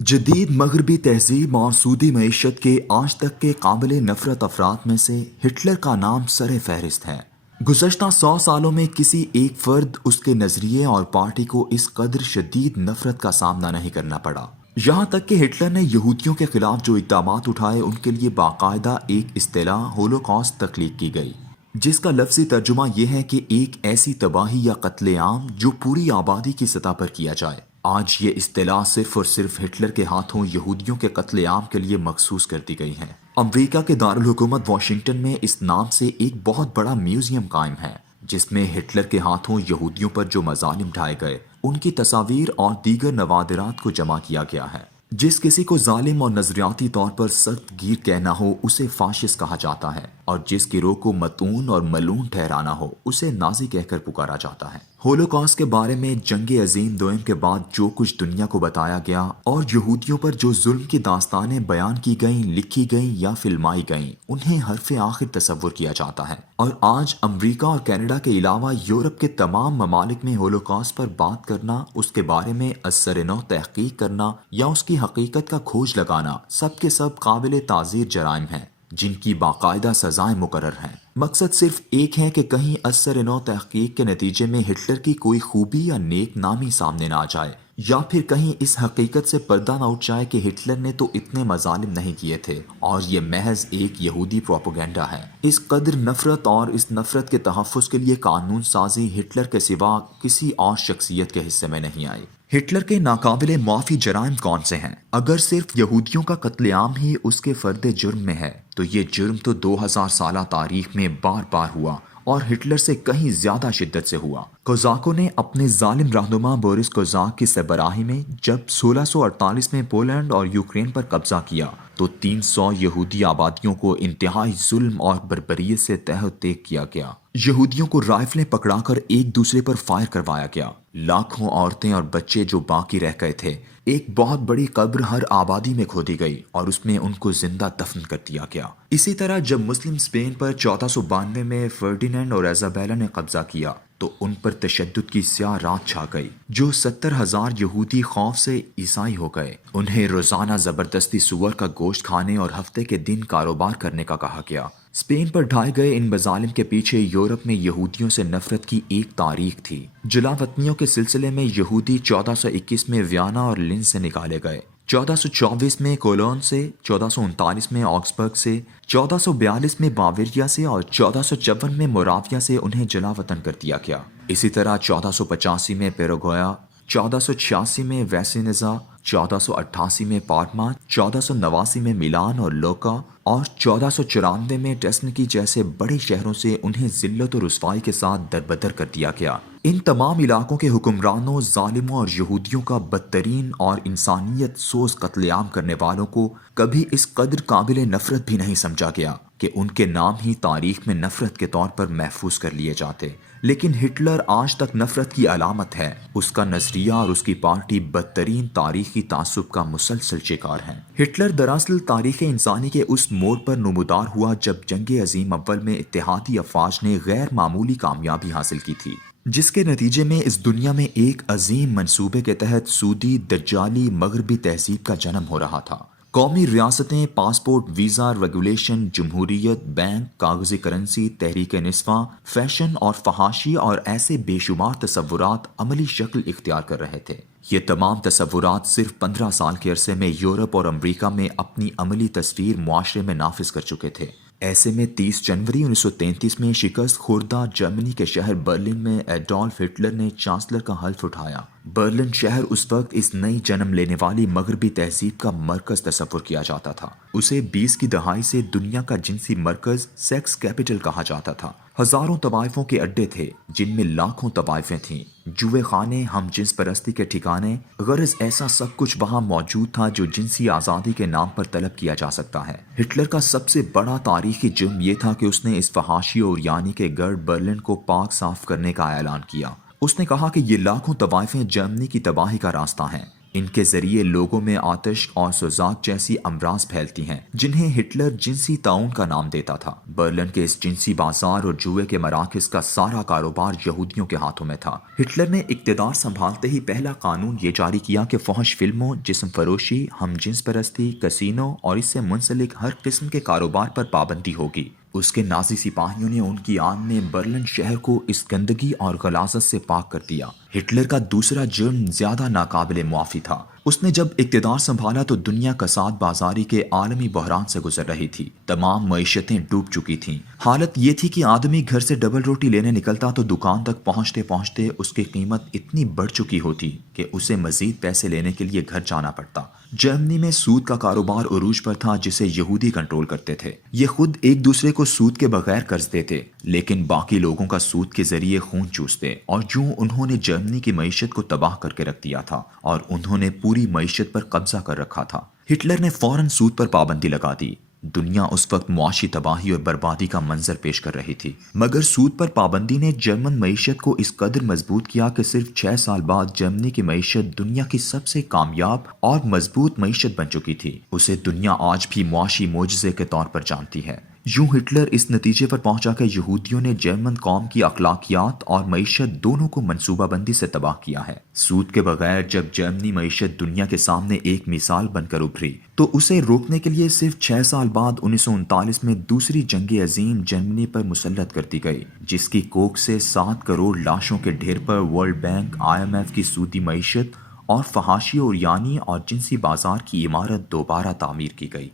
जदीद मगरबी तहजीब और सूदी मईशत के आज तक के काबिल नफरत अफराद में से हिटलर का नाम सर फहरिस्त है। गुज़श्ता 100 सालों में किसी एक फ़र्द, उसके नज़रिए और पार्टी को इस कदर शदीद नफरत का सामना नहीं करना पड़ा। यहाँ तक कि हिटलर ने यहूदियों के खिलाफ जो इक़दामात उठाए उनके लिए बाकायदा एक इस्तिलाह होलोकॉस्ट तख्लीक की गई, जिसका लफ्ज़ी तर्जुमा यह है कि एक ऐसी तबाही या कत्लेआम जो पूरी आबादी की सतह पर किया जाए। आज ये इस्तिलाह सिर्फ और सिर्फ हिटलर के हाथों यहूदियों के कत्लेआम के लिए मखसूस कर दी गई है। अमरीका के दारुल हुकूमत वाशिंगटन में इस नाम से एक बहुत बड़ा म्यूजियम कायम है, जिसमें हिटलर के हाथों यहूदियों पर जो मजालिम ढाए गए उनकी तस्वीर और दीगर नवादिरात को जमा किया गया है। जिस किसी को जालिम और नजरियाती तौर पर सख्त गिर कहना हो उसे फाशिस्ट कहा जाता है, और जिस गिरोह को मतून और मलून ठहराना हो उसे नाजी कहकर पुकारा जाता है। होलोकॉस्ट के बारे में जंग अजीम दोयम के बाद जो कुछ दुनिया को बताया गया और यहूदियों पर जो जुल्म की दास्तानें बयान की गईं, लिखी गईं या फिल्माई गईं, उन्हें हरफ आखिर तस्वुर किया जाता है। और आज अमरीका और कनाडा के अलावा यूरोप के तमाम ममालिक में होलोकॉस्ट पर बात करना, उसके बारे में असर-ए-नौ तहकीक करना या उसकी हकीकत का खोज लगाना सब के सब काबिल ताज़ीर जराइम हैं, जिनकी बाकायदा सजाएं मुकर्रर हैं। मकसद सिर्फ एक है कि कहीं असर-ए-नौ तहकीक के नतीजे में हिटलर की कोई खूबी या नेक नामी सामने ना आ जाए, या फिर कहीं इस हकीकत से पर्दा न उठ जाए कि हिटलर ने तो इतने मजालिम नहीं किए थे और ये महज एक यहूदी प्रोपोगेंडा है। इस कदर नफरत और इस नफरत के तहफ़्फ़ुज़ के लिए कानून साजी हिटलर के सिवा किसी और शख्सियत के हिस्से में नहीं आई। हिटलर के नाकाबिले माफ़ी जराइम कौन से हैं? अगर सिर्फ यहूदियों का कत्लेआम ही उसके फ़र्द जुर्म में है तो ये जुर्म तो 2000 साल तारीख में बार बार हुआ और हिटलर से कहीं ज्यादा शिद्दत से हुआ। कोज़ाकों ने अपने जालिम रहनुमा बोरिस कोज़ाक की सरबराही में जब 1648 में पोलैंड और यूक्रेन पर कब्जा किया तो 300 यहूदी आबादियों को इंतहाई जुल्म और बर्बरियत से तहत किया गया। यहूदियों को राइफलें पकड़ाकर एक दूसरे पर फायर करवाया गया। लाखों औरतें और बच्चे जो बाकी रह गए थे, एक बहुत बड़ी कब्र हर आबादी में खोदी गई और उसमें उनको जिंदा दफन कर दिया गया। इसी तरह जब मुस्लिम स्पेन पर 1492 में फर्डिनेंड और इजाबेला ने कब्जा किया तो उन पर तशद्दुद की स्याह रात छा गई। जो 70,000 यहूदी खौफ से ईसाई हो गए, उन्हें रोजाना जबरदस्ती सुअर का गोश्त खाने और हफ्ते के दिन कारोबार करने का कहा गया। स्पेन पर ढाए गए इन मजालिम के पीछे यूरोप में यहूदियों से नफरत की एक तारीख थी। जलावतनियों के सिलसिले में यहूदी 1421 में वियना और लिंज से निकाले गए, 1424 में कोलोन से, 1439 में ऑक्सबर्ग से, 1442 में बावेरिया से और 1454 में मोराविया से उन्हें जलावतन कर दिया गया। इसी तरह 1485 में पेराग्वाया, 1486 में वेसिनेजा, 1488 में पार्मा, 1489 में मिलान और लोका और 1494 में टेस्नकी जैसे बड़े शहरों से उन्हें जिल्लत और रुसवाई के साथ दरबदर कर दिया गया। इन तमाम इलाकों के हुक्मरानों, जालिमों और यहूदियों का बदतरीन और इंसानियत सोज कत्लेआम करने वालों को कभी इस कदर काबिल नफरत भी नहीं समझा गया कि उनके नाम ही तारीख में नफरत के तौर पर महफूज कर लिए जाते। लेकिन हिटलर आज तक नफरत की अलामत है। उसका नजरिया और उसकी पार्टी बदतरीन तारीखी तासुब का मुसलसल शिकार है। हिटलर दरअसल तारीख इंसानी के उस मोड़ पर नुमदार हुआ जब जंग अजीम अव्वल में इत्तेहादी अफवाज ने गैर मामूली कामयाबी हासिल की थी, जिसके नतीजे में इस दुनिया में एक अजीम मंसूबे के तहत सूदी दज्जाली मगरबी तहजीब का जन्म हो रहा था। कौमी रियासतें, पासपोर्ट, वीज़ा, रेगुलेशन, जमहूरियत, बैंक, कागजी करेंसी, तहरीक निस्वा, फैशन और फहाशी और ऐसे बेशुमार तसव्वुरात अमली शक्ल इख्तियार कर रहे थे। ये तमाम तसव्वुरात सिर्फ 15 साल के अरसे में यूरोप और अमरीका में अपनी अमली तस्वीर मुआशरे में नाफिज कर चुके थे। ऐसे में 30 जनवरी 1933 में शिकस्त खुर्दा जर्मनी के शहर बर्लिन में एडोल्फ हिटलर ने चांसलर का हल्फ उठाया। बर्लिन शहर उस वक्त इस नई जन्म लेने वाली मगरबी तहजीब का मरकज तस्वुर किया जाता था। उसे 20 की दहाई से दुनिया का जिनसी मरकज, सेक्स कैपिटल कहा जाता था। हजारों तवाइफों के अड्डे थे जिनमें लाखों तवाइफें थीं, जुए खाने, हम जिन्स परस्ती के ठिकाने, गरज ऐसा सब कुछ वहाँ मौजूद था जो जिनसी आज़ादी के नाम पर तलब किया जा सकता है। हिटलर का सबसे बड़ा तारीखी जुर्म ये था कि उसने इस फहाशी और यानी के गर्द बर्लिन को पाक साफ करने का ऐलान किया। उसने कहा कि ये लाखों तवाइफें जर्मनी की तबाही का रास्ता हैं। ان کے ذریعے لوگوں میں آتش اور سوزاک جیسی امراض پھیلتی ہیں جنہیں ہٹلر جنسی طاعون کا نام دیتا تھا۔ برلن کے اس جنسی بازار اور جوئے کے مراکز کا سارا کاروبار یہودیوں کے ہاتھوں میں تھا۔ ہٹلر نے اقتدار سنبھالتے ہی پہلا قانون یہ جاری کیا کہ فحش فلموں، جسم فروشی، ہم جنس پرستی، کسینو اور اس سے منسلک ہر قسم کے کاروبار پر پابندی ہوگی۔ اس کے نازی سپاہیوں نے ان کی آن میں برلن شہر کو اس گندگی اور غلاظت سے پاک کر دیا۔ ہٹلر کا دوسرا جرم زیادہ ناقابل معافی تھا۔ اس نے جب اقتدار سنبھالا تو دنیا کساد بازاری کے عالمی بحران سے گزر رہی تھی۔ تمام معیشتیں ڈوب چکی تھیں۔ حالت یہ تھی کہ آدمی گھر سے ڈبل روٹی لینے نکلتا تو دکان تک پہنچتے پہنچتے اس کی قیمت اتنی بڑھ چکی ہوتی کہ اسے مزید پیسے لینے کے لیے گھر جانا پڑتا۔ جرمنی میں سود کا کاروبار عروج پر تھا جسے یہودی کنٹرول کرتے تھے۔ یہ خود ایک دوسرے کو سود کے بغیر قرض دیتے لیکن باقی لوگوں کا سود کے ذریعے خون چوستے، اور جو انہوں نے جرمنی کی معیشت کو تباہ کر کے رکھ دیا تھا اور انہوں نے پوری معیشت پر قبضہ کر رکھا تھا۔ ہٹلر نے فوراً سود پر پابندی لگا دی۔ دنیا اس وقت معاشی تباہی اور بربادی کا منظر پیش کر رہی تھی، مگر سود پر پابندی نے جرمن معیشت کو اس قدر مضبوط کیا کہ صرف 6 سال بعد جرمنی کی معیشت دنیا کی سب سے کامیاب اور مضبوط معیشت بن چکی تھی۔ اسے دنیا آج بھی معاشی معجزے کے طور پر جانتی ہے۔ یوں ہٹلر اس نتیجے پر پہنچا کہ یہودیوں نے جرمن قوم کی اخلاقیات اور معیشت دونوں کو منصوبہ بندی سے تباہ کیا ہے۔ سود کے بغیر جب جرمنی معیشت دنیا کے سامنے ایک مثال بن کر ابھری تو اسے روکنے کے لیے صرف 6 سال بعد 1939 میں دوسری جنگ عظیم جرمنی پر مسلط کر دی گئی، جس کی کوکھ سے 7 کروڑ لاشوں کے ڈھیر پر ورلڈ بینک، IMF کی سودی معیشت اور فحاشی اور یعنی اور جنسی بازار کی عمارت دوبارہ تعمیر کی گئی۔